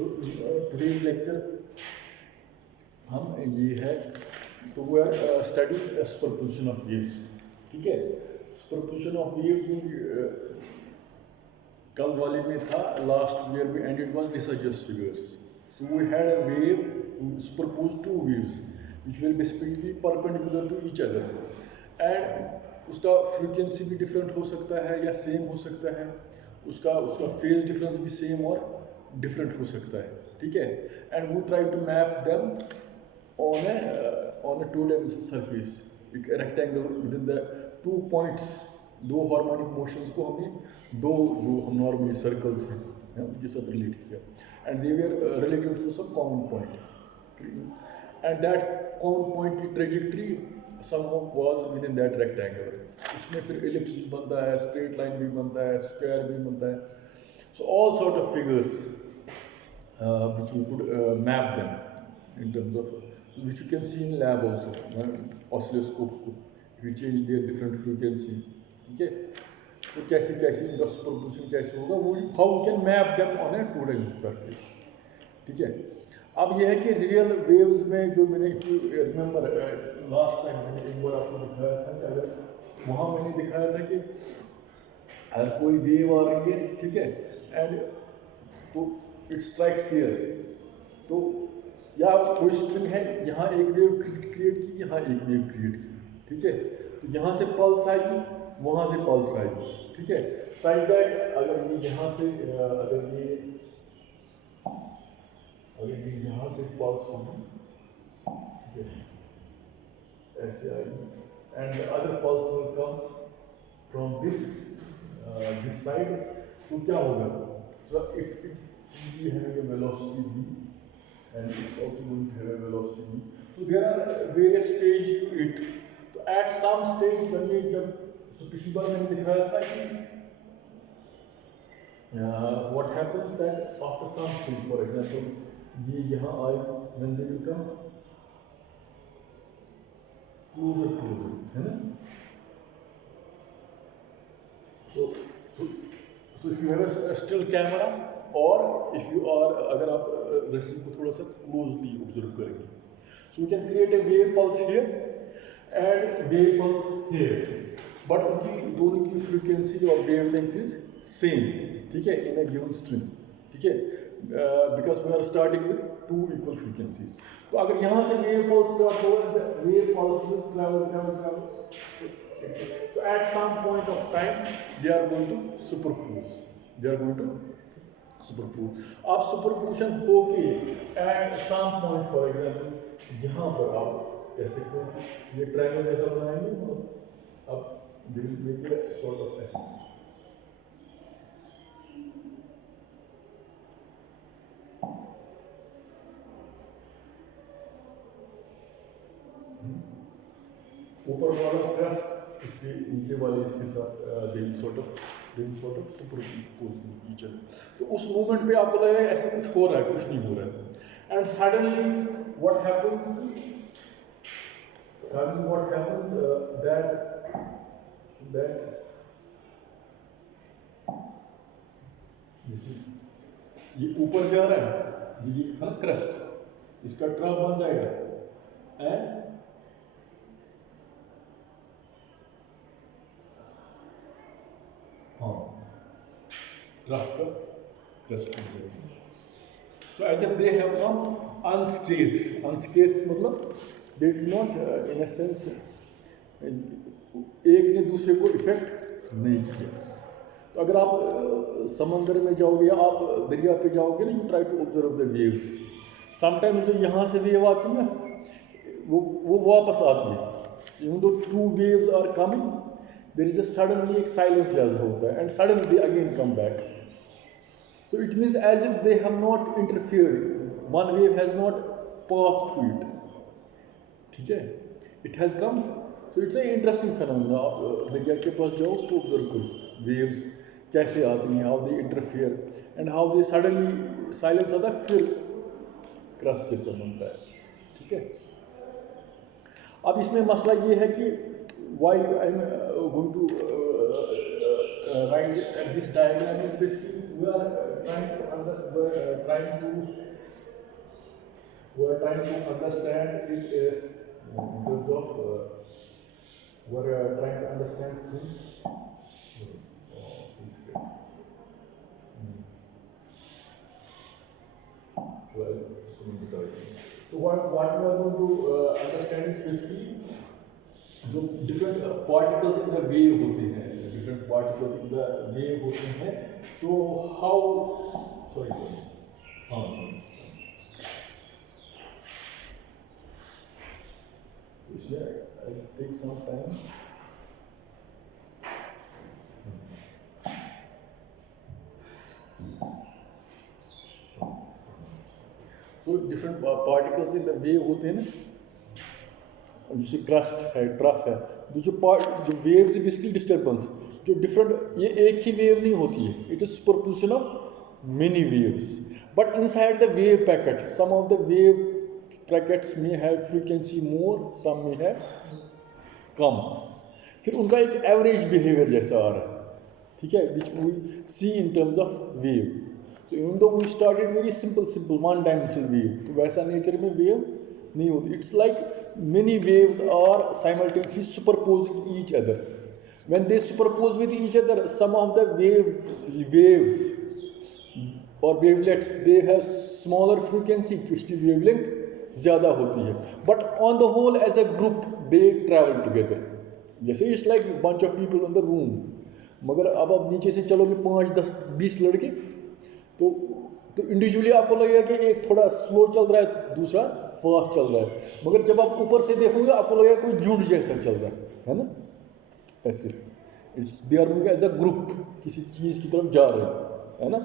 तो today's lecture हम ये है तो वो है स्टडी सुपरपोजिशन ऑफ वेव्स। ठीक है, सुपरपोजिशन ऑफ वेव्स कल वाले में था, last where we ended was researchers figures. So we had a wave superpose two waves which were basically perpendicular to each other and उसका फ्रीक्वेंसी भी different हो सकता है या सेम हो सकता है, उसका फेज डिफरेंस भी सेम और डिफरेंट हो सकता है। ठीक है, and we try to map them on a two-dimensional surface, एक रेक्टेंगल विदिन द 2 points, दो हार्मोनिक मोशंस को हमने दो जो हम नॉर्मली सर्कल्स हैं उनके साथ रिलेट किया and they were related to some common point and that common point की trajectory somehow was within that rectangle। उसमें फिर एलिप्स भी बनता है, स्ट्रेट लाइन भी बनता है, स्क्वायर भी बनता है। So all sort of figures which we could map them in terms of which you can see in lab also, oscilloscopes को we change their different frequency। ठीक है, तो कैसे कैसे इनका सुपरपोजिशन कैसे होगा, वो how we can map them on a two-dimensional surface। ठीक है, अब यह है कि रियल वेव्स में जो मैंने if you remember last time मैंने एक बार आपको दिखाया था कि अगर वहाँ मैंने दिखाया था कि अगर कोई वेव आ रही है, ठीक है, एंड तो इट स्ट्राइक्स हियर, तो या कोई स्ट्रिंग है, यहाँ एक वेव क्रिएट की, यहाँ एक वेव क्रिएट की। ठीक है, तो यहाँ से पल्स आएगी, वहाँ से पल्स आएगी। ठीक है, साइड दैट अगर ये यहाँ से अगर ये यहाँ से पल्स होगी, ठीक है, ऐसे आएगी and other pulse will come from this side, तो क्या होगा, so if it having a velocity v and it's also going to have a velocity v, so there are various stages to it। तो at some stage जब पिछली बार मैंने दिखाया था कि what happens that after some stage, for example ये यहाँ आए when they become closer, है ना। So if you have a still camera or if you are अगर आप रेसिंग को थोड़ा सा क्लोजली ऑब्जर्व करेंगे, so you can create a wave pulse here and wave pulse here, but उनकी दोनों की फ्रीक्वेंसी और वेवलेंथ इज सेम। ठीक है, इन अ गिवन स्ट्रिंग। ठीक है, because we are starting with 2 equal frequencies. तो अगर यहाँ से वेव पल्स स्टार्ट हो, wave pulse will travel, so at some point of time they are going to superpose, आप सुपरपोजिशन होके at some point, for example यहाँ पर आप कैसे को ये ट्रायंगल जैसा बनाएंगे, अब they will make it sort of ऐसे। ऊपर वाला क्रस्ट इसके नीचे वाले इसके साथ they will sort of superpose each other. तो उस मोमेंट पे आपको लगे ऐसे कुछ हो रहा है, कुछ नहीं हो रहा है, and suddenly what happens that ये ऊपर जा रहा है, ये था क्रस्ट, इसका ट्रफ बन जाएगा and so as if they have come unscathed मतलब they did not in a sense एक ने दूसरे को इफेक्ट नहीं किया। तो अगर आप समंदर में जाओगे या आप दरिया पे जाओगे ना, you try to observe the waves, sometimes जो यहाँ से वेव आती है ना वो वापस आती है, इवन दो 2 waves are coming, there is a suddenly एक silence जैसा होता है and suddenly they again come back। So it means as if they have not interfered, one wave has not passed through it। ठीक है, it has come, so it's an interesting phenomena। आप दरिया के पास जाओ, उसको ऑब्जर्व करो, waves कैसे आती हैं, how they interfere and how they suddenly silence आता है, फिर क्रस्ट जैसा बनता है। ठीक है, अब इसमें मसला ये है कि why I'm going to write this diagram is basically we are trying to understand it in terms of we are trying to understand things. So what we are going to understand is basically जो different particles in the wave होते हैं, different particles in the wave होते हैं, so how इसलिए I take some time. So different particles in the wave होते हैं ना, जैसे क्रस्ट है, ट्रफ है, जो वेव्स बेसिकली डिस्टर्बेंस, जो डिफरेंट, ये एक ही वेव नहीं होती है, it is superposition of many waves, but inside the wave packet some of the wave packets में है फ्रीक्वेंसी मोर, सम में है कम, फिर उनका एक एवरेज बिहेवियर जैसा आ रहा है, ठीक है, which we see in terms of wave. So even though we started very simple one dimensional wave, तो वैसा नेचर में वेव नहीं होती. It's like many waves are simultaneously superposing each other. When they superpose with each other, some of the waves और wavelets they have smaller frequency, उसकी wavelength ज़्यादा होती है, but on the whole as a group they travel together. जैसे it's like bunch of people in the room, मगर अब आप नीचे से चलोगे 5, 10, 20 लड़के, तो इंडिविजुअली आपको लगेगा कि एक थोड़ा स्लो चल रहा है, दूसरा फास्ट चल रहा है, मगर जब आप ऊपर से देखोगे आपको लगेगा कोई झुंड जैसा चल रहा है ना, ऐसे. It's they are moving as a group, किसी चीज़ की तरफ जा रहे हैं, है ना.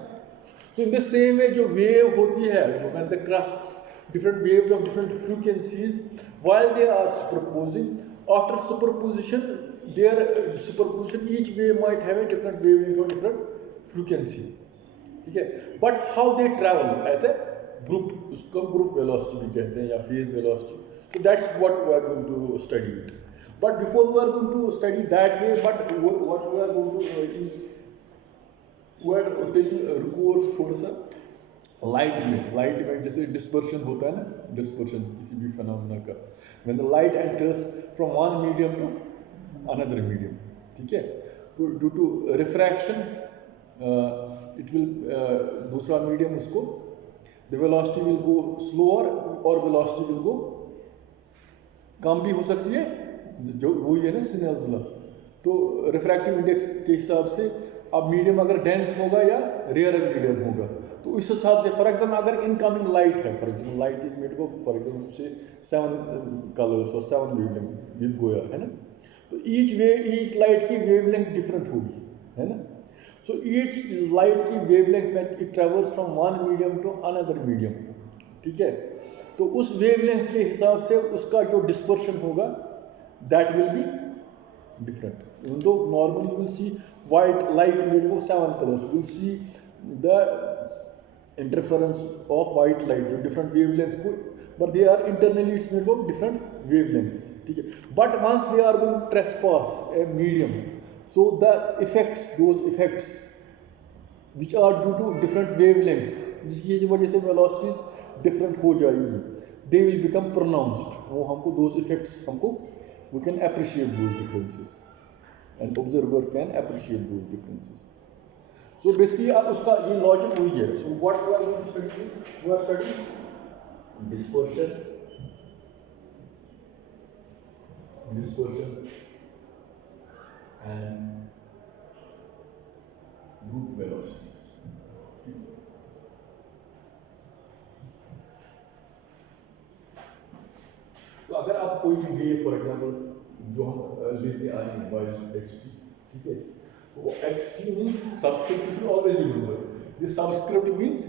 सो इन द सेम वे जो वेव होती है, जो when the crest different waves of different frequencies while they are superposing, after superposition there superposition each wave might have a different wavelength और डिफरेंट फ्रीक्वेंसी, ठीक है, but how they travel as a group, उसको group velocity भी कहते हैं या phase velocity. So that's what we are going to study it. But before we are going to study that way, but what we are going to is we are taking a course थोड़ा सा light में जैसे dispersion होता है ना, dispersion किसी भी phenomena का, when the light enters from one medium to another medium, ठीक है, तो due to refraction it will दूसरा मीडियम उसको the velocity will go slower और velocity will go कम भी हो सकती है, जो वही है ना सिनेल्स लॉ. तो रिफ्रैक्टिव इंडेक्स के हिसाब से अब मीडियम अगर डेंस होगा या रेयर मीडियम होगा, तो उस हिसाब से फॉर एग्जाम्पल अगर इनकमिंग लाइट है, for example light is made of for example से 7 कलर्स और 7 वेवलेंथ विल गो, है ना, तो ईच लाइट की वेवलेंथ डिफरेंट होगी, है ना. So each light की wavelength में it travels from one medium to another medium, ठीक है, तो उस wavelength के हिसाब से उसका जो dispersion होगा that will be different. Even though normally you will see white light made of 7 colors, you will see the interference of white light जो different wavelengths को, but they are internally it's made of different wavelengths, ठीक है, but once they are going to trespass a medium, so the effects, those effects which are due to different wavelengths, जिसकी वजह से velocities different हो जाएगी, they will become pronounced. वो हमको those effects हमको we can appreciate those differences and observer can appreciate those differences. So basically उसका ये logic वही है. So what we are going to study? We are studying dispersion and group velocities. तो अगर आप कोई भी वेव फॉर एग्जांपल जो हम लेते आए हैं वाई एक्स टी, ठीक है, तो x t means subscript, you should always remember this subscript means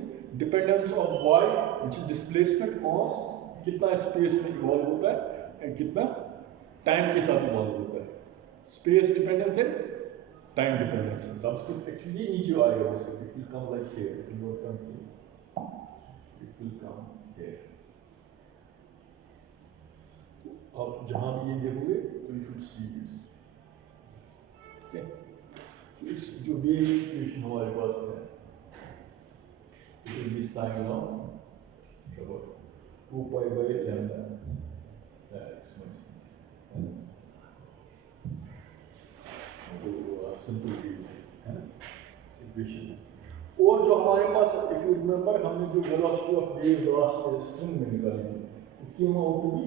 dependence of y which is displacement of कितना स्पेस में इवॉल्व होता है एंड कितना टाइम के साथ इवॉल्व होता है. Space dependence and time dependence. Subscript actually नीचे आएगा वैसे. It will come like here. It will not come here. It will come here. अब जहाँ भी ये देखोगे तो you should see this. Okay. So इस जो wave equation हमारे पास है, this sign of 2 pi by lambda x maximum, तो सिंपल है ना इक्वेशन। और जो हमारे पास इफ यू रिमेंबर हमने जो velocity of wave last string में निकाली थी, it came out to be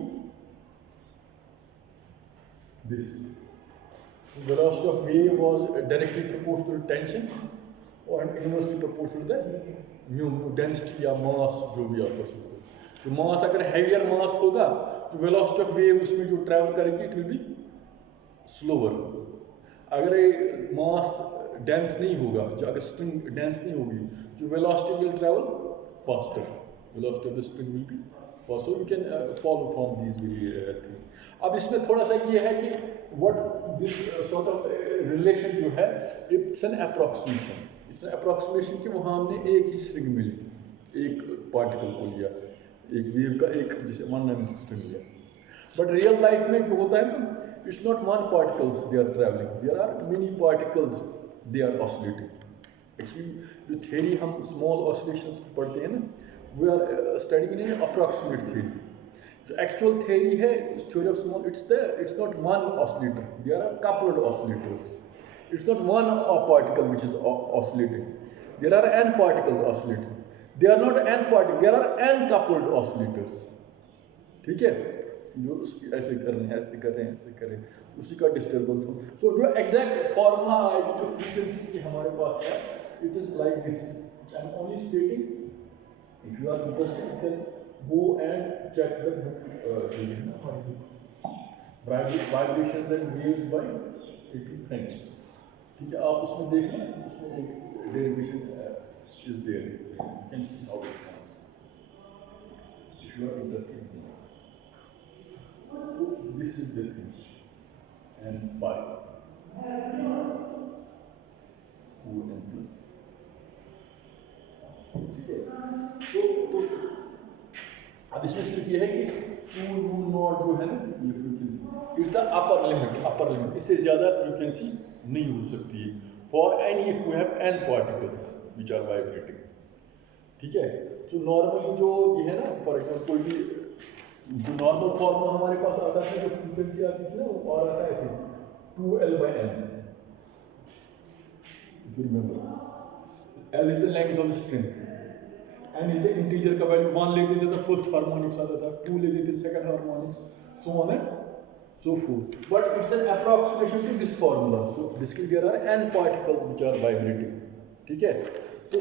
this. Velocity of wave was directly proportional to tension और inversely proportional to mu density या mass जो भी आप कर सकते हो। तो mass अगर heavier mass होगा तो velocity of wave उसमें जो travel करेगी it will be slower। अगर mass dense नहीं होगा, जो अगर string dense नहीं होगी, जो velocity will travel faster, velocity of the string will be faster। So you can follow from these very things। अब इसमें थोड़ा सा ये है कि what this sort of relation जो है it's an approximation, it's an approximation कि वहाँ हमने एक ही string मिली, एक particle को लिया, एक wave का एक जैसे one dimensional string लिया। But real life में जो होता है ना, it's not one particles they are traveling, there are many particles they are oscillating। Actually जो theory हम small oscillations पढ़ते हैं ना, we are studying in an approximate theory। जो actual theory है इस theory of small, it's not one oscillator, there are coupled oscillators। It's not one particle which is oscillating, there are n particles oscillating। They are not n particles, there are n coupled oscillators। ठीक है, जो ऐसे कर रहे हैं, ऐसे कर रहे हैं, ऐसे कर रहे हैं, उसी का डिस्टर्बेंस हो। सो जो एग्जैक्ट फॉर्मूला जो फ्रीक्वेंसी की हमारे पास है, it is like this. I am only stating, if you are interested you can go and check the vibrations and waves by A.P. French। ठीक है, आप उसमें देख लें, उसमें एक derivation is there, you can see how it comes if you are interested in it। So this is the thing, and pi 2n plus, ठीक है। तो अब इसमें सिर्फ ये है कि 2u0 जो है ना, ये frequency is the upper limit, इससे ज़्यादा फ्रीक्वेंसी नहीं हो सकती है for any if we have n particles which are vibrating. ठीक है, जो नॉर्मली जो ये है ना, फॉर एग्जाम्पल कोई भी जो नॉर्मल फॉर्मूला हमारे पास आता है, जो फ्रीक्वेंसी आती थी ना, वो और आता है ऐसे 2L/n। If you remember, L is the length of the string, n is the integer का वैल्यू, 1 लेते थे तो फर्स्ट हार्मोनिक्स आता था, 2 लेते थे second harmonics, so on and so forth। but it's an approximation to this formula। so basically there are n particles which are vibrating। ठीक है, तो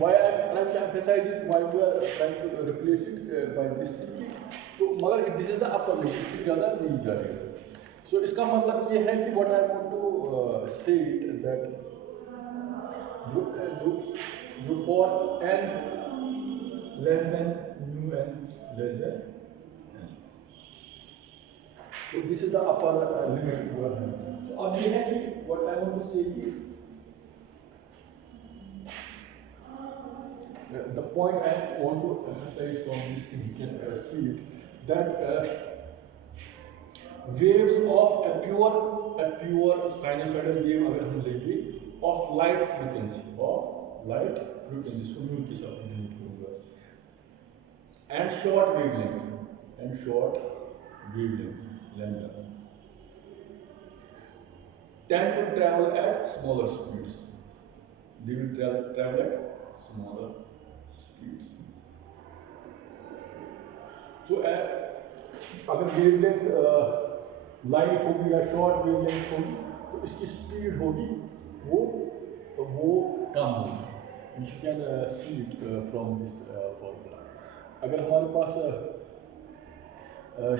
why I am trying to emphasize it, why we are trying to replace it by this thing, तो मगर this is the upper limit, इससे ज़्यादा नहीं जाएगा। so इसका मतलब ये है कि what I want to say it that जो for n less than mu n less than n, so this is the upper limit you are having। so अब ये है कि what I want to say कि the point I want to emphasize from this thing, you can see it, that waves of a pure sinusoidal wave अगर हम लेंगे of light frequency, इसको mu के साथ डिनोट करूंगा, and short wavelength lambda tend to travel at smaller speeds। they will travel at smaller speeds। so अगर wavelength light होगी या शॉर्ट वेवलेंथ होगी तो इसकी स्पीड होगी वो कम होगी। you can see it from this formula। अगर हमारे पास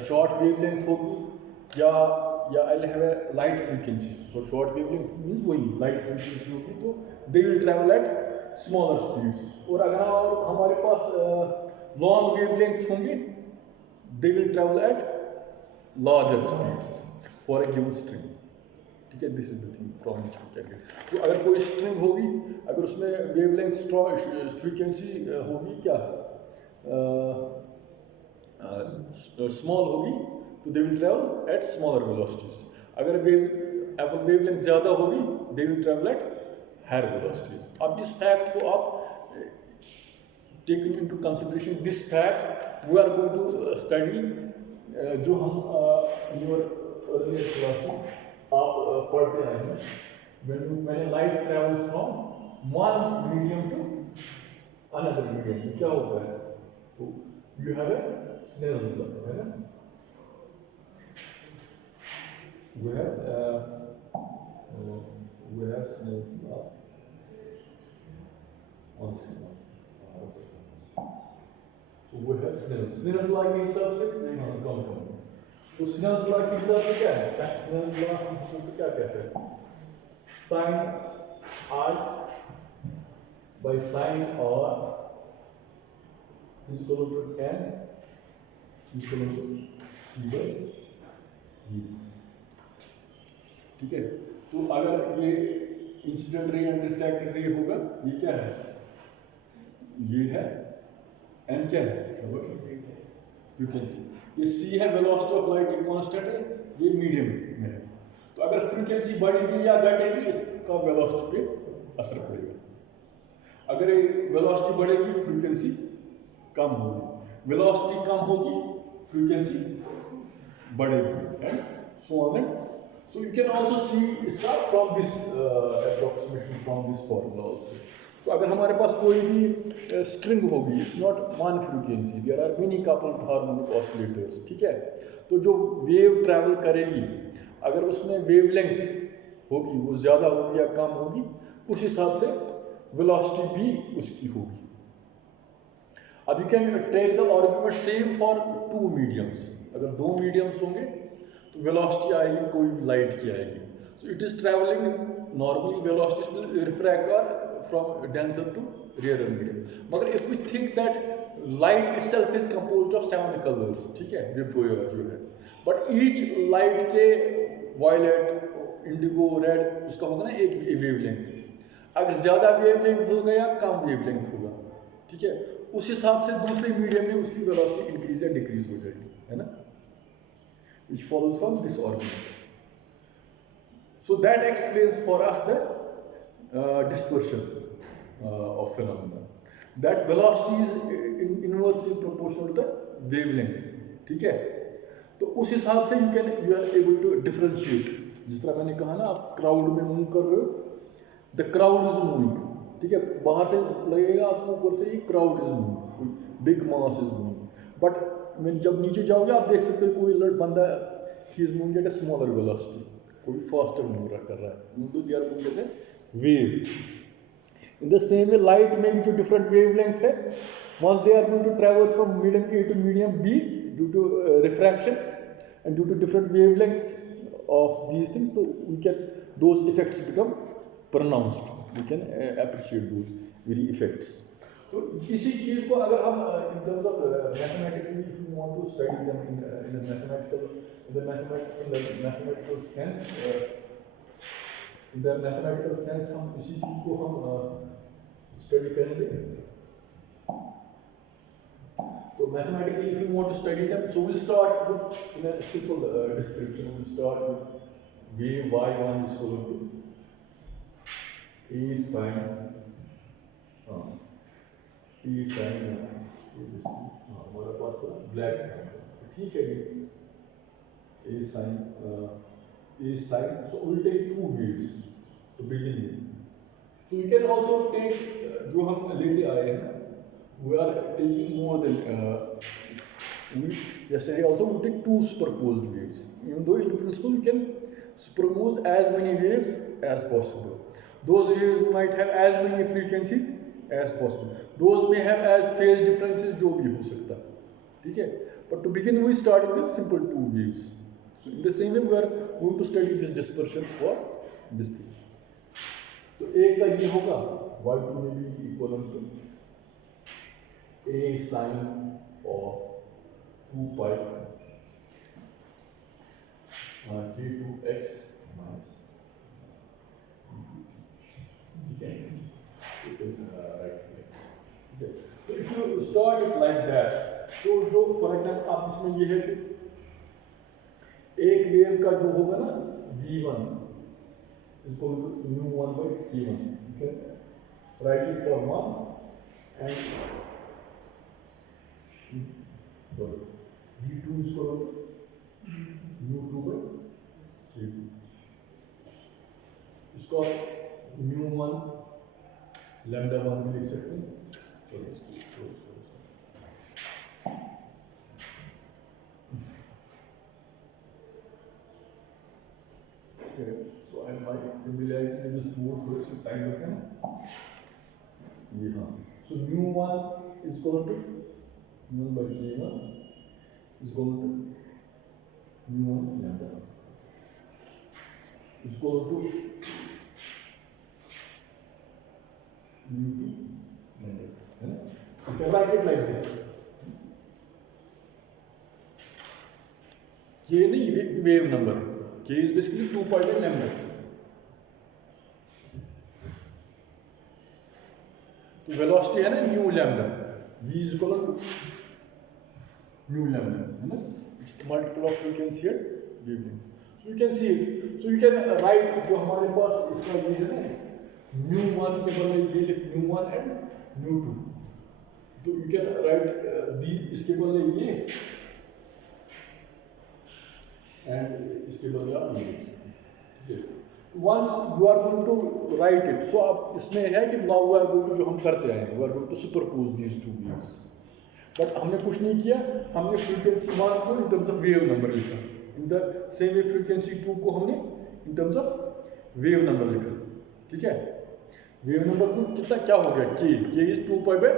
शॉर्ट वेवलेंथ होगी या I'll have a light frequency, so short wavelength means वही light frequency होगी, तो they will travel at smaller speeds। और अगर हमारे पास long wavelengths होंगे they will travel at larger speeds for a given string। ठीक है, this is the thing from which we can get. So अगर कोई स्ट्रिंग होगी, अगर उसमें वेवलेंथ फ्रीक्वेंसी होगी क्या स्मॉल होगी तो they will travel at smaller velocities. अगर वेवलेंथ ज़्यादा होगी they will travel at higher velocities. अब इस फैक्ट को आप taken into consideration this fact, we are going to study जो हम in your earlier classes आप पढ़ते आए हैं, when light travels from one medium to another medium, तो क्या होता है? तो you have a Snell's law, है ना? We have Snell's law. One second. So we have Snell's law के हिसाब से कम तो Snell's law के हिसाब से क्या है? Snell's law हम क्या कहते हैं? Sin R by sin R is equal to n is equal to c by v. ठीक है? तो अगर ये incident ray and reflected ray होगा, ये क्या है? ये है n क्या है? यू कैन सी ये c है, वेलोसिटी ऑफ लाइट एक कांस्टेंट है, ये मीडियम में है। तो अगर फ्रीक्वेंसी बढ़ेगी या घटेगी, इसका वेलोसिटी पे असर पड़ेगा। अगर ये वेलोसिटी बढ़ेगी, फ्रीक्वेंसी कम होगी, वेलोसिटी कम होगी, फ्रीक्वेंसी बढ़ेगी, and so on and so you can also see from this approximation from this formula also. So अगर हमारे पास कोई भी स्ट्रिंग होगी, it's not one frequency, there are many coupled harmonic oscillators, ठीक है? तो जो वेव ट्रैवल करेगी, अगर उसमें वेवलेंथ होगी, वो ज़्यादा होगी या कम होगी, उस हिसाब से वेलोसिटी भी उसकी होगी। अब you can take the argument same for two mediums. अगर दो मीडियम्स होंगे तो वेलोसिटी आएगी कोई लाइट की आएगी। So it is travelling normally, velocity will refract और from denser to rare medium. मगर if we think that light itself is composed of 7 colours, ठीक है, विब्गोयर जो है, बट ईच लाइट के वायलेट, इंडिगो, रेड, उसका होगा ना एक वेवलेंथ। अगर ज़्यादा वेवलेंथ होगा या कम वेवलेंथ होगा, ठीक है, उस हिसाब से दूसरे मीडियम में उसकी वेलोसिटी इंक्रीज या डिक्रीज हो जाएगी, है ना? Which follows from this argument. So that explains for us the dispersion of phenomena. That velocity is inversely proportional to the wavelength. ठीक है? तो उस हिसाब से you are able to differentiate. जिस तरह मैंने कहा ना, आप क्राउड में मूव कर रहे हो, the crowd is moving. ठीक है? बाहर से लगेगा आपको, ऊपर से ये crowd is moving, big mass is moving. But जब नीचे जाओगे आप देख सकते हो कोई बंदा ही is moving at a smaller velocity, कोई फास्टर मूव कर रहा है, तो they are moving as a wave. In the same way light में भी जो डिफरेंट वेवलेंथ्स है, once they are going to traverse from medium A to medium B due to refraction and due to different wavelengths of these things, तो we can those effects become pronounced, we can appreciate those very effects. तो इसी चीज़ को अगर हम in terms of mathematically if you want to study them in the mathematical sense हम इसी चीज़ को हम स्टडी करेंगे। तो mathematically if you want to study them, so will start with in a simple description, will start with wave y1 is equal to a sin ई sine हमारे पास तो ब्लैक था, ठीक है, a sine so will take two waves to begin with. So you can also take जो हम लेते आए हैं ना, we are taking more than we yesterday also we take two superposed waves, even though in principle you can superpose as many waves as possible. Those waves might have as many frequencies as possible. Those may have as phase differences, जो भी हो सकता, ठीक है, but to begin we started with simple two waves. So in the same way we are going to study this dispersion for this thing. तो एक का ये होगा y2 में भी equivalent to a sin of 2 pi d2x minus okay. So if you start it like that, तो जो for example आप इसमें ये है कि एक वेव का जो होगा ना v1 इसको mu1 by k1, you can write it for 1 and sorry V2 इसको μ2 A2, इसको μ1 λ1 भी लिख सकते हैं। So I might familiarity with this board थोड़े से टाइम लगते हैं ये हाँ। So μ1 is equal to μ1 by K1 is equal to μ1 lambda is equal to μ2 lambda, है ना? You can write it like this. K नहीं wave number है. K is basically 2 pi by lambda. तो velocity है ना mu lambda. V is equal to mu lambda, है ना? It's the multiple of frequency at wavelength. So you can see it. So you can write जो हमारे पास इसका ये है ना mu1 के बदले ये लिख mu1 and mu2. तो you can write इसके बदले ये and इसके बदले आप ये लिख सकते हैं। Once you are going to write it, so आप इसमें है कि now we are going to जो हम करते हैं, we are going to superpose these two waves. But हमने कुछ नहीं किया, हमने frequency 1 को in terms of wave number लिखा, in the same way frequency 2 को हमने in terms of wave number लिखा, ठीक है? Wave number को कितना क्या हो गया? K is 2 pi by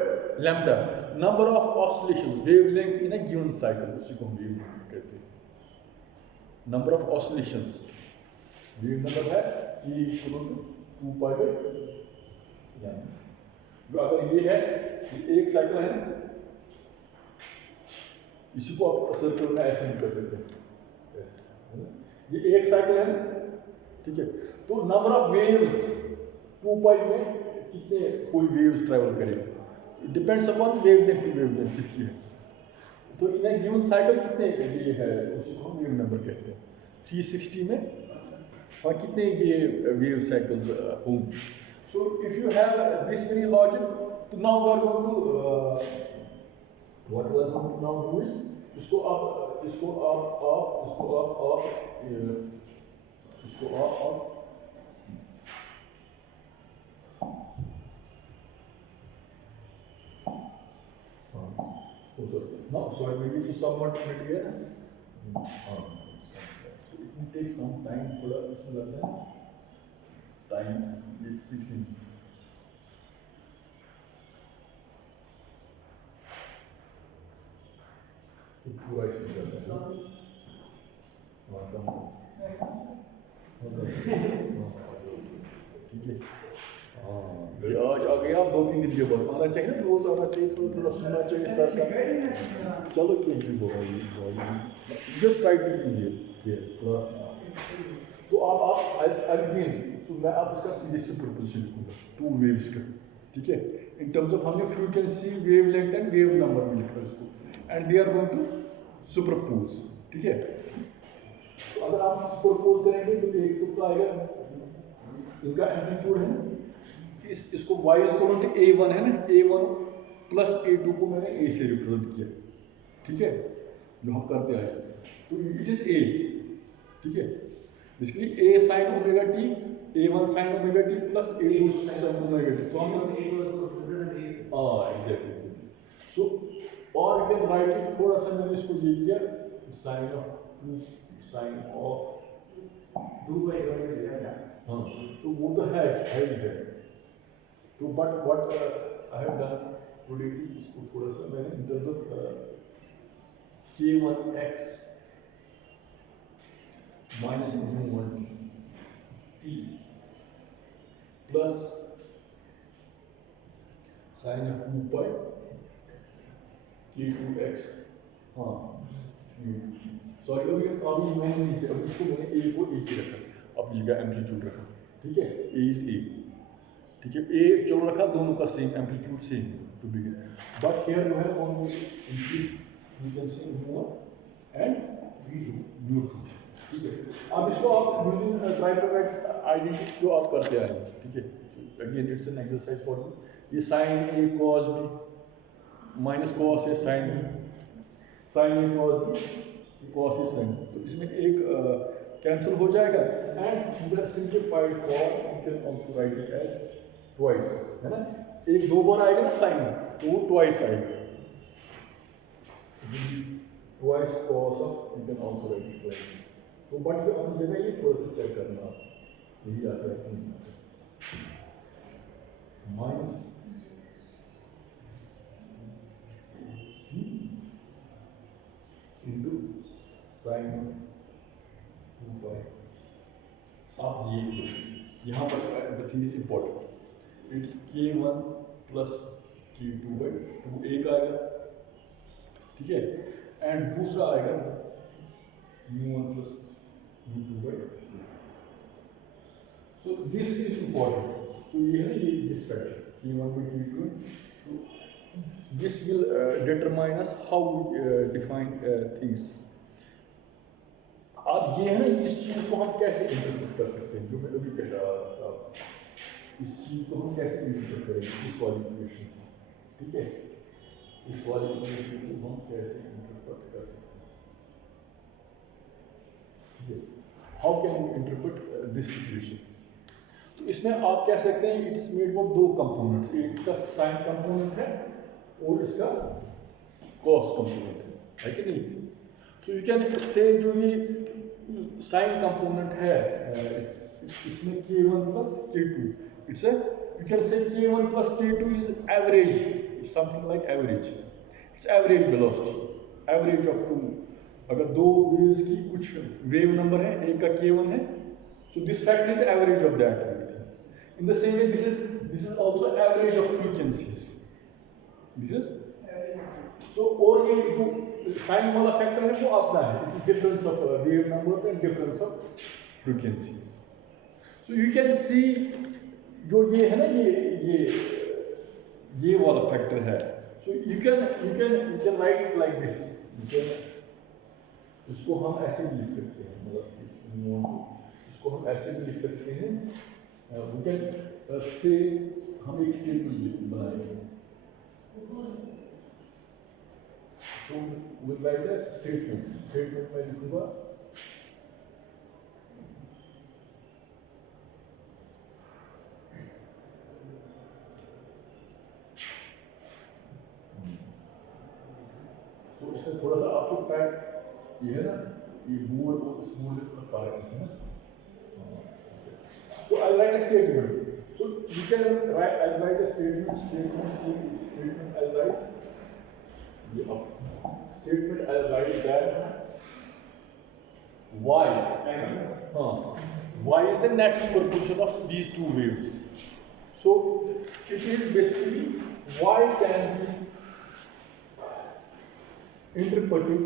lambda. Number of oscillations, wavelengths in a given cycle, उसी को हम wave number कहते हैं. Number of oscillations, wave number है K equal to 2 pi by lambda. जो अगर ये है, एक साइकिल है, इसी को आप सर्कल में ऐसे नहीं कर सकते, ऐसे, ये एक साइकिल है, ठीक है? तो नंबर ऑफ वेव्स 2 पाई में कितने कोई वेव्स ट्रैवल करेगा, depends upon wavelength to wavelength किसकी है। तो इन ए गिवन साइकिल कितने ये है, उसी को हम वेव नंबर कहते हैं। 360 में और कितने ये वेव साइकिल्स होंगे। So if you have this very logic, तो now we are going to what we are going to now do is इसको आप इसको now so I will use somewhat material so it will take some time, थोड़ा इसमें लगता है time is 16 पूरा इसमें करना है। ठीक है, आज आ गया आप 2-3 दिन के बाद आना चाहिए ना, रोज आना चाहिए, थोड़ा सुनना चाहिए सर का। चलो जस्ट ट्राई टू क्लास। तो आप सो मैं आप इसका सीधे से प्रोपोजिशन लिखूंगा 2 वेव्स का, ठीक है? इन टर्म्स ऑफ हमने frequency, wavelength and wave number भी लिखा है इसको, and they are going to superpose, ठीक है? तो अगर आप सुपरपोज करेंगे तो एक तुक्का आएगा, इनका एम्पलीट्यूड है ना, इसको y is equal to a1 है ना, a1 प्लस a2 को मैंने a से रिप्रेजेंट किया, ठीक है? जो हम करते आए, तो इट इज a, ठीक है? Basically a sin omega t, a1 sin omega t plus a2 sin omega t। सो हम एग्जैक्टली, सो और यू कैन राइट इट, थोड़ा सा मैंने इसको ये किया साइन ऑफ 2 बाई हाँ, तो वो तो है तो but what I have done today is इसको थोड़ा सा मैंने इन terms of k1x minus u1t plus sign of 2 pi k2x हाँ सॉरी अभी मैंने नहीं किया, इसको मैंने a को a की रखा, अब जगह एम्पलीट्यूड रखा, ठीक है? a इज a, ठीक है? a चलो रखा, दोनों का सेम एम्पलीट्यूड सेम है to begin, but here you have only increased frequency mu1 and mu2, ठीक है? अब इसको आप यूजिंग ट्राइगोनोमेट्रिक आइडेंटिटी जो आप करते आए, ठीक है? Again it's an exercise for you. ये sin a cos b minus cos है साइन साइन कॉस है साइन, तो इसमें एक कैंसिल हो जाएगा and the simplified form you can also write it as twice, है ना, एक दो बार आएगा ना साइन तो वो ट्वाइस आएगा, twice cos of you can also write it like this. तो बट जो अपनी जगह ये थोड़ा सा चेक करना यही आता है कि माइनस इंटू साइन 2 पाई। अब ये यहाँ पर the thing is important, it's k1 plus k2 by 2 एक आएगा, ठीक है, एंड दूसरा आएगा u1 plus u2 by 2। So this is important, so ये है ना ये this factor k1 by k2, so this will determine us how we define things। अब ये है ना, इस चीज को हम कैसे इंटरप्रेट कर सकते हैं, जो मैं अभी कह रहा था, इस चीज को हम कैसे इंटरप्रेट करेंगे, इस वाली इक्वेशन को, ठीक है, इस वाली इक्वेशन को हम कैसे इंटरप्रेट कर सकते हैं, how can we interpret this equation. तो इसमें आप कह सकते हैं इट्स मेड ऑफ दो कंपोनेंट्स, एक इसका साइन कंपोनेंट है और इसका कॉस कंपोनेंट है कि नहीं। सो यू कैन से जो ये साइन कंपोनेंट है इसमें k1 plus k2, it's you can say k1 plus k2 is average, it's something like average, it's average velocity, average of two, अगर दो वेव्स की कुछ वेव नंबर है, एक का k1 है, so this factor is average of that everything. In the same way this is also average of frequencies, this is so, और ये जो साइन वाला फैक्टर है वो अपना है, it's difference of wave numbers and difference of frequencies. So you can see जो ये है ना ये वाला फैक्टर है, सो you can right it like this, इसको हम ऐसे भी लिख सकते हैं, मतलब इसको हम ऐसे भी लिख सकते हैं, वी कैन से हम एक स्टेटमेंट बनाएंगे, so we'll write a statement में लिखूंगा so इसमें थोड़ा सा आपको पैक ये है ना, ये बोर्ड और इस बोर्ड में थोड़ा फर्क है ना, so I'll write a statement, so you can write, I'll write a statement I'll write statement I'll write that y is the net superposition of these two waves, so it is basically y can be interpreted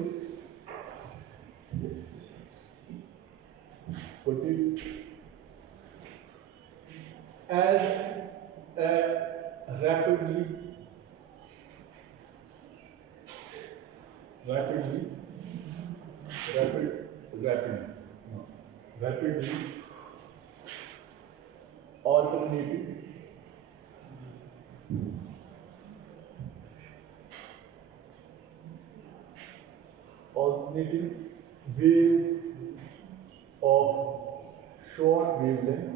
as a rapidly alternating wave of short wavelength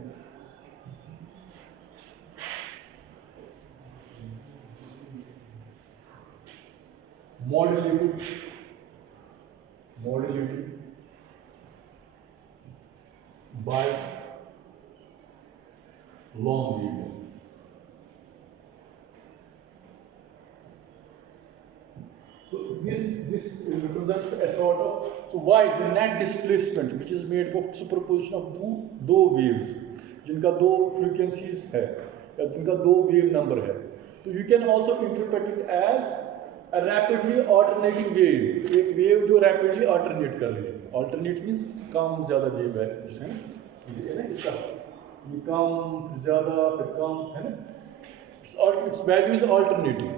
modulated by long wavelength. So this represents a sort of, so y the net displacement which is made of superposition of दो waves जिनका दो frequencies है या जिनका दो wave number है, तो you can also interpret it as a rapidly alternating wave, एक wave जो rapidly alternate कर रही है, alternate means कम ज़्यादा wave है, है ना, इसका ये कम ज़्यादा फिर कम, है ना, its value is alternating.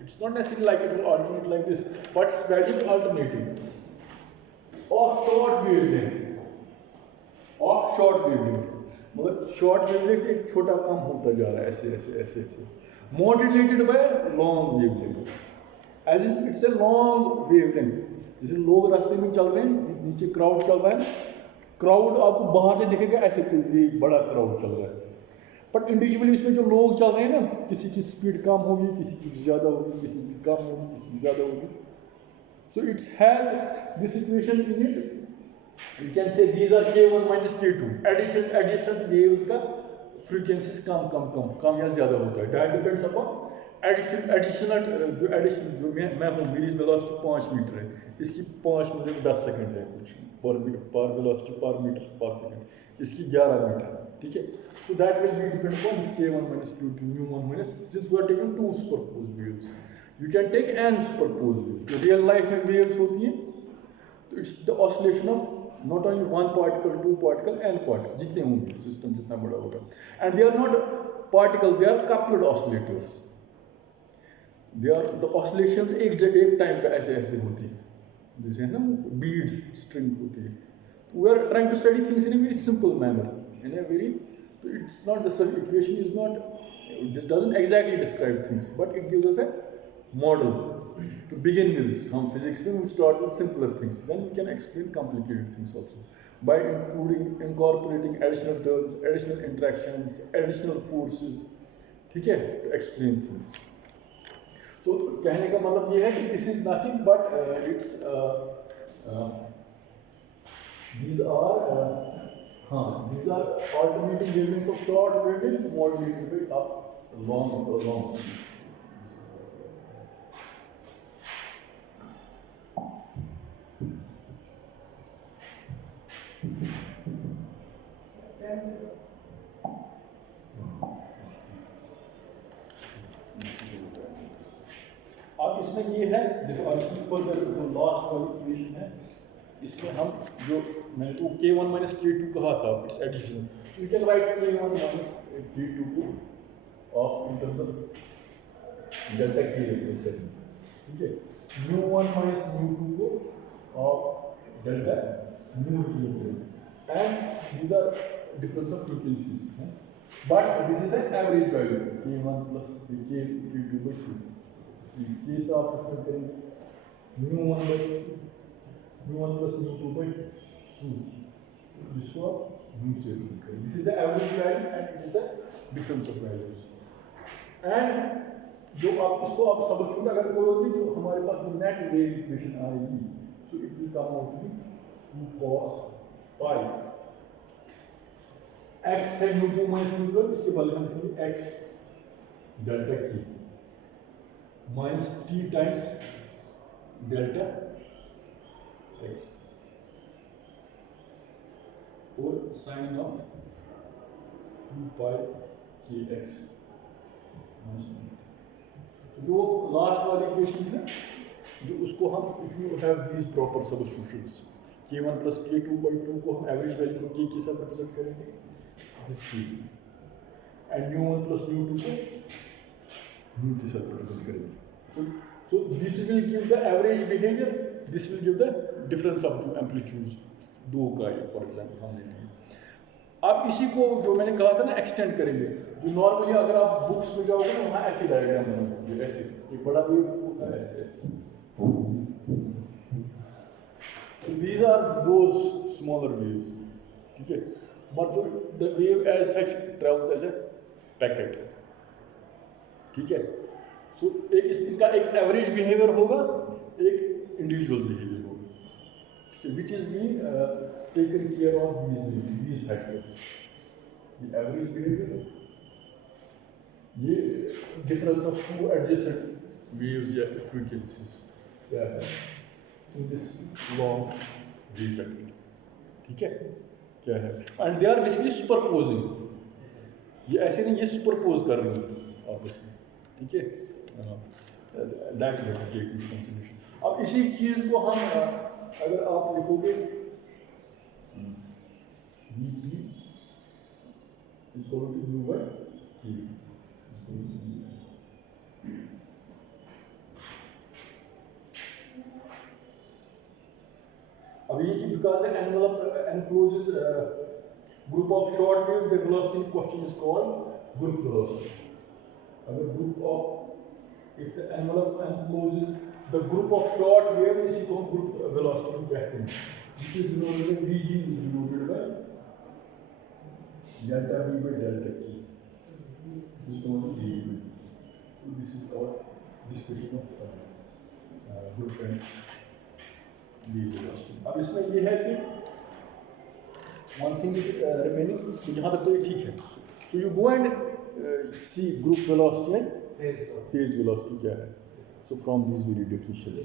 It's not necessarily like it will alternate like this, but its value is alternating. Of short wavelength, मतलब short wavelength एक छोटा कम होता जा रहा है, ऐसे, modulated by long wavelength. As if it's a long wavelength. जैसे लोग रास्ते में चल रहे हैं, नीचे क्राउड चल रहा है, क्राउड आपको बाहर से दिखेगा ऐसे कोई बड़ा क्राउड चल रहा है, बट इंडिविजुअली इसमें जो लोग चल रहे हैं ना, किसी की स्पीड कम होगी, किसी की ज़्यादा होगी, किसी की कम होगी, किसी की ज़्यादा होगी। So it's has this equation in it, you can say these are k1 minus k2, addition waves का फ्रीक्वेंसीज कम या ज़्यादा होता है, दैट डिपेंड्स अपॉन एडिशनल जो मैं हूँ, मेरी वेलोसिटी 5 मीटर है, इसकी 5 मीटर 10 सेकंड है कुछ पर वेलोसिटी पर मीटर पर सेकंड, इसकी 11 मीटर, ठीक है। So that will be depend upon this k1 minus k2 μ1 minus, since we are taking 2 superposed waves, you can take n superposed waves. जो रियल लाइफ में वेव्स होती हैं तो it's the oscillation of not only 1 particle 2 particle n particle, जितने होंगे system जितना बड़ा होगा, and they are not particles, they are coupled oscillators, they are the oscillations एक टाइम पे ऐसे ऐसे होती है, जैसे है ना बीड्स स्ट्रिंग होती है। We are trying to study things in a very simple manner, in a very, तो it's not the equation is not, this doesn't exactly describe things but it gives us a model to begin with. हम physics में we start with simpler things, then we can explain complicated things also by incorporating additional terms, additional interactions, additional forces, ठीक है, to explain things. So कहने का मतलब ये है कि this is nothing but it's these are alternating wavelengths of short wavelengths modulated by long. अब इसमें ये है, देखो अब इसमें फर्दर जो लास्ट वाली इक्वेशन है, इसमें हम जो मैंने तो k1 माइनस k2 कहा था, it's addition, you can write k1 minus k2 को ऑफ इंटरवल डेल्टा k लिखते हैं, ठीक है, μ1 माइनस μ2 को ऑफ डेल्टा μ लिखते हैं, and these are difference of frequencies, but this is the average value k1 plus k2 by 2। Case आप prefer करेंगे μ1 प्लस μ2 by 2, जिसको आप μ से रिप्रेजेंट करेंगे। This is the average value and it is the difference of values, and जो आप इसको आप सबस्टिट्यूट अगर करोगे, जो हमारे पास जो नेट वेव इक्वेशन आएगी, so it will come out to 2 cos pi, x है μ2 माइनस μ2, इसके बदले हम लिखेंगे x delta k minus t times delta x और sine of 2 pi kx minus, जो लास्ट वाली इक्वेशन है, जो उसको हम, if you have these proper substitutions, k1 plus k2 by 2 को हम एवरेज वैल्यू को k के साथ रिप्रेजेंट करेंगे, दिस k, एंड μ1 प्लस μ2 को μ के साथ रिप्रेजेंट करेंगे। So this will give the average behavior, this will give the difference of two amplitudes, दो का है फॉर एग्जाम्पल हमने लिया। अब इसी को जो मैंने कहा था ना एक्सटेंड करेंगे, जो नॉर्मली अगर आप बुक्स में जाओगे ना, वहाँ ऐसे डायग्राम बनाओगे, ऐसे एक बड़ा वेव होता है ऐसे ऐसे, these are those smaller waves, ठीक है, but the wave as such travels as a packet, ठीक है। सो इसका एक एवरेज बिहेवियर होगा, एक इंडिविजुअल बिहेवियर होगा, ठीक है, which is being taken care of these factors, ये एवरेज बिहेवियर, ये difference of two adjacent waves या फ्रीक्वेंसीज क्या है in this long wave packet, ठीक है, क्या है, एंड दे आर बेसिकली सुपरपोजिंग, ये ऐसे नहीं, ये सुपरपोज कर रही है आपस में, ठीक है, दैट इज कंसिडरेशन। अब इसी चीज को हम अगर आप लिखोगे Vp is equal to U by K, अब ये कि because an envelope encloses group of short waves, the velocity in question is called group velocity. अगर group of, if the envelope encloses the group of short waves इसी को हम group velocity कहते हैं, which is denoted Vg is denoted by delta V by delta T. This is known as Vg. So this is our discussion of group and V velocity. अब इसमें ये है कि one thing is remaining, तो यहाँ तक तो ये ठीक है. So you go and see group velocity and phase velocity क्या है. So from these very definitions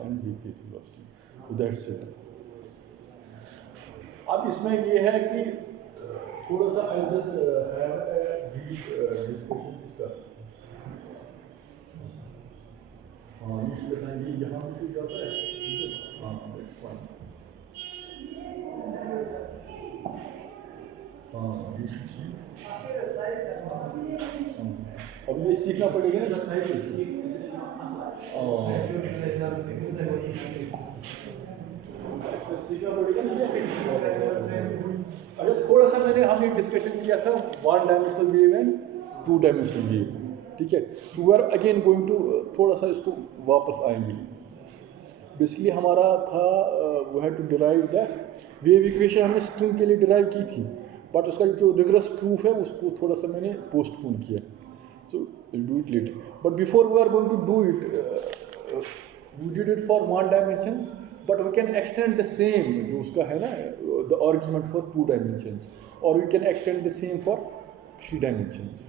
and phase velocity, so that's it. अब इसमें ये है कि थोड़ा सा I just have a brief discussion इसका. हाँ, ये डिस्कशन ये यहाँ से जाता है, ठीक है? हाँ, that's fine. हाँ, ये ठीक. अब ये सीखना पड़ेगा ना जब नहीं सीखेंगे. अरे थोड़ा सा हमने डिस्कशन किया था one dimensional wave and two dimensional wave, ठीक है. So we are again going to थोड़ा सा इसको वापस आएंगे. बेसिकली हमारा था we had to derive the wave equation, हमने स्ट्रिंग के लिए डिराइव की थी, बट उसका जो रिगरस प्रूफ है उसको थोड़ा सा मैंने पोस्टपोन किया. So we'll do it later. But before we are going to do it, we did it for one dimensions, but we can extend the same जो उसका है ना the argument for two dimensions, or we can extend the same for three dimensions.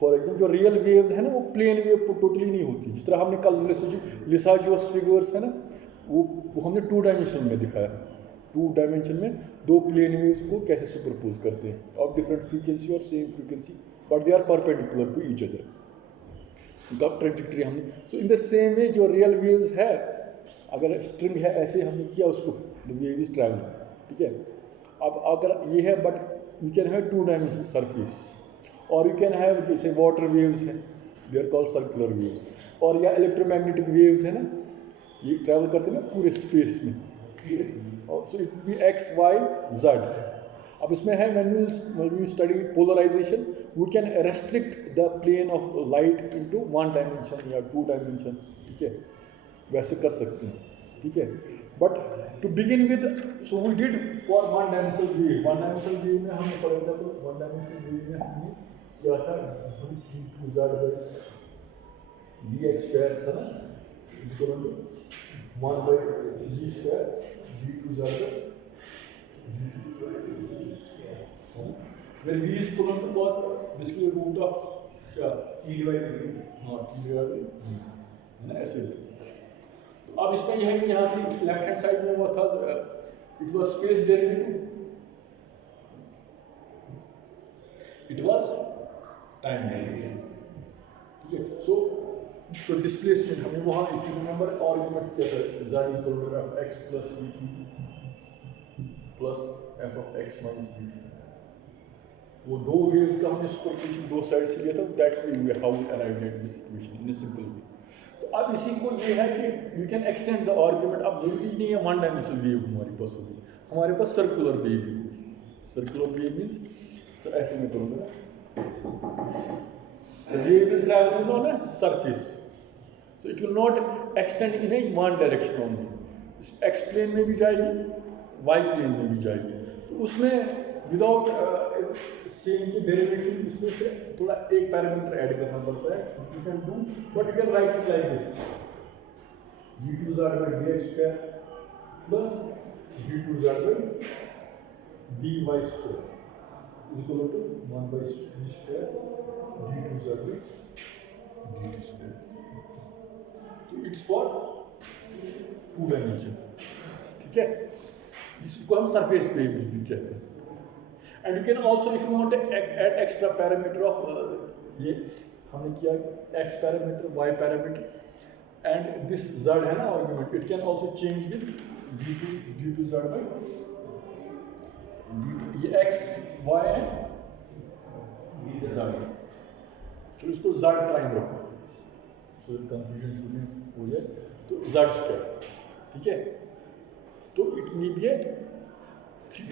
For example, जो real waves है ना वो plane wave totally नहीं होती. जिस तरह हमने कल Lissajous figures है ना वो हमने two dimension में दिखाया. टू डायमेंशन में दो प्लेन वेव्स को कैसे सुपरपोज करते हैं ऑफ डिफरेंट फ्रीक्वेंसी और same frequency, but they are perpendicular to each other. उनका ट्रेजेक्टरी हमने सो इन द सेम वे जो रियल वेव्स है, अगर स्ट्रिंग है ऐसे हमने किया उसको, द वेव इज ट्रैवलिंग, ठीक है. अब अगर ये है but you can have two dimensional surface, और यू कैन हैव जैसे वाटर वेव्स हैं, they are called circular waves, और या इलेक्ट्रोमैग्नेटिक वेव्स है ना, ये ट्रैवल करते हैं ना पूरे स्पेस में. So it will be x, y, z. अब इसमें है when we study polarization, we can restrict the plane of light into one dimension या two dimension, ठीक है, वैसे कर सकते हैं, ठीक है. But to begin with, so we did for one dimensional wave. One dimensional wave में हमने for example one dimensional wave में हमने क्या था d2z by dx square था ना, इसको हमने 1 by d square d2z by where v is Coulomb was basically root of क्या t divided by हाँ t divided by है ना ऐसे. तो अब इसमें यह है कि यहाँ से लेफ्ट हैंड साइड में वो था it was space derivative, it was time derivative, ठीक है. सो डिस्प्लेसमेंट हमने वहाँ इफ यू रिमेंबर आर्गुमेंट किया था z is equal to f(x plus vt plus f of x minus vt. वो दो वेव्स का हमने सुपरपोजिशन दो साइड से लिया था. That's how we arrived at this equation in a simple way. तो अब इसी को ये है कि you can extend the argument. अब जरूरी नहीं है वन डायमेंशनल वेव हमारे पास होगी, हमारे पास सर्कुलर वेव भी होगी. सर्कुलर वेव मीन्स तो ऐसे में करूँगा ना, the wave will travel on a surface, so it will not extend in a one direction only. x plane में भी जाएगी, y plane में भी जाएगी. तो उसमें विदाउट सेम के डेरिवेटिव इसमें से थोड़ा एक पैरामीटर ऐड करना पड़ता है. You can do but you can right it like this d2z by dx square plus d2z by dy square is equal to 1 by d square d2z by dt square. तो it's for two dimension, ठीक है. इसको हम surface wave भी कहते हैं. And you can also if you want add extra parameter of ये हमने किया x parameter y parameter and this z है ना argument, it can also change with d2z by ये x y है z. तो इसको z प्राइम रखो सो कंफ्यूजन हो जाए. तो z स्क्वायर, ठीक है. तो it may be A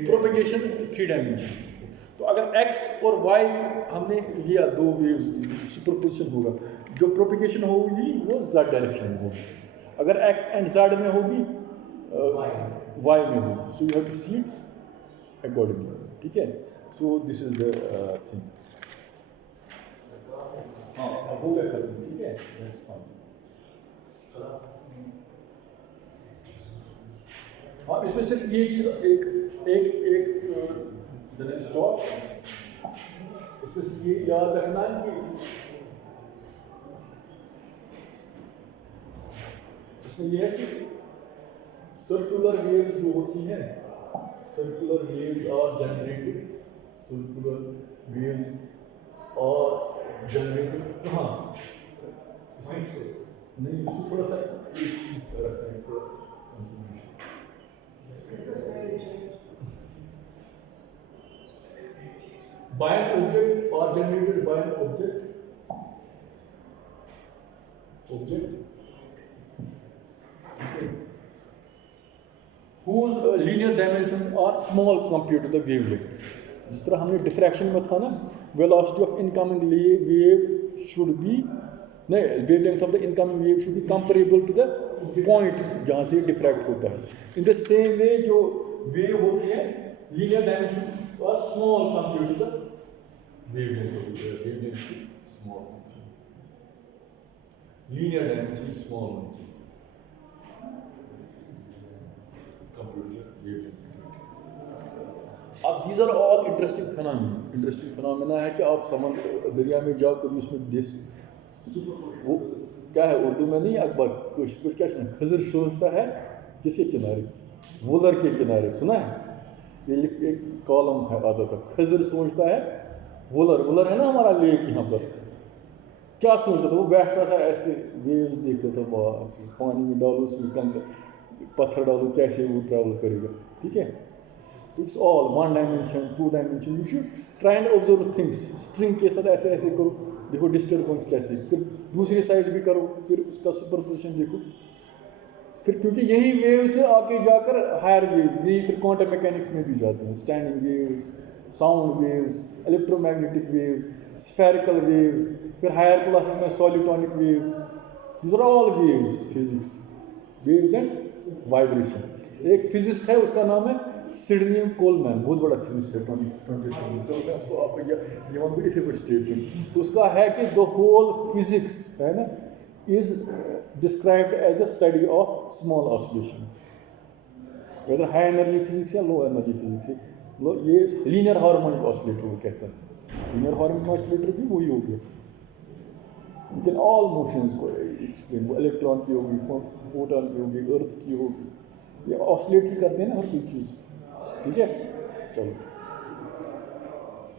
propagation three dimension. तो अगर x और y हमने लिया दो वेव्स सुपरपोजिशन होगा, जो प्रोपिगेशन होगी वो z डायरेक्शन में होगी, अगर x एंड z में होगी y में होगी, so you have to see it accordingly, ठीक है। So this is the thing. हाँ अब हो गया खत्म, ठीक है, दैट्स फाइन। हाँ इसमें सिर्फ ये चीज़ एक एक एक स्टॉप, इसमें सिर्फ ये याद रखना है कि इसमें ये है कि सर्कुलर वेव्स जो होती हैं, circular waves are generated, circular waves are generated कहाँ, इसमें नहीं, इसमें थोड़ा सा एक चीज़ रखना है, थोड़ा सा by an object or generated by an object okay, whose linear dimensions are small compared to the wavelength। जिस तरह हमने डिफ्रैक्शन में था ना, velocity of incoming wave should be नहीं, wavelength of the incoming wave should be comparable to the point जहाँ से diffract होता है। इन द सेम वे जो वेव होती है, लीनियर डायमेंशन और small compare to the wavelength होती है, wavelength small, linear dimension small होती है कंपेयर टू द वेवलेंथ। अब these are all interesting phenomena, interesting phenomena है कि आप समुद्र दरिया में जाओ कभी, उसमें देश वो क्या है उर्दू में नहीं, अकबर कश्मीर क्या खजर सोचता है किसके किनारे, वुलर के किनारे, सुना है ये एक कॉलम है आता था, खजर सोचता है वुलर, वुलर है ना हमारा लेक यहाँ पर, क्या सोचता था वो, बैठता था ऐसे वेव्स देखता था, बस पानी में डालो उसमें कंकर पत्थर डालो, कैसे वो ट्रैवल करेगा, ठीक है। It's all 1 dimension 2 dimension, you should try and observe things, string के साथ ऐसे ऐसे करो, देखो डिस्टर्बेंस कैसे, फिर दूसरी साइड भी करो, फिर उसका सुपरपोजिशन देखो, फिर क्योंकि यही वेव से आगे जाकर हायर वेव्स, यही फिर क्वांटम मैकेनिक्स में भी जाते हैं, standing waves, sound waves, electromagnetic waves, spherical waves, फिर हायर क्लासेस में solitonic waves, this are all waves, physics, waves and vibration. एक फिजिस्ट है उसका नाम है सिडनी कोलमैन, बहुत बड़ा फिजिस्ट है, 20 उसको आप ये वन इथे पर स्टेटमेंट उसका है कि द होल फिजिक्स है ना is described as the study of small oscillations, whether high energy physics या लो एनर्जी फिजिक्स, ये लीनियर हार्मोनिक ऑसिलेटर वो कहता है, लीनियर हार्मोनिक ऑसिलेटर भी वही हो गया, लेकिन ऑल मोशंस को एक्सप्लेन, वो इलेक्ट्रॉन की होगी, फोटॉन की होगी, अर्थ की होगी, ये ऑसिलेट ही करते हैं ना हर कोई चीज़, ठीक है। चलो।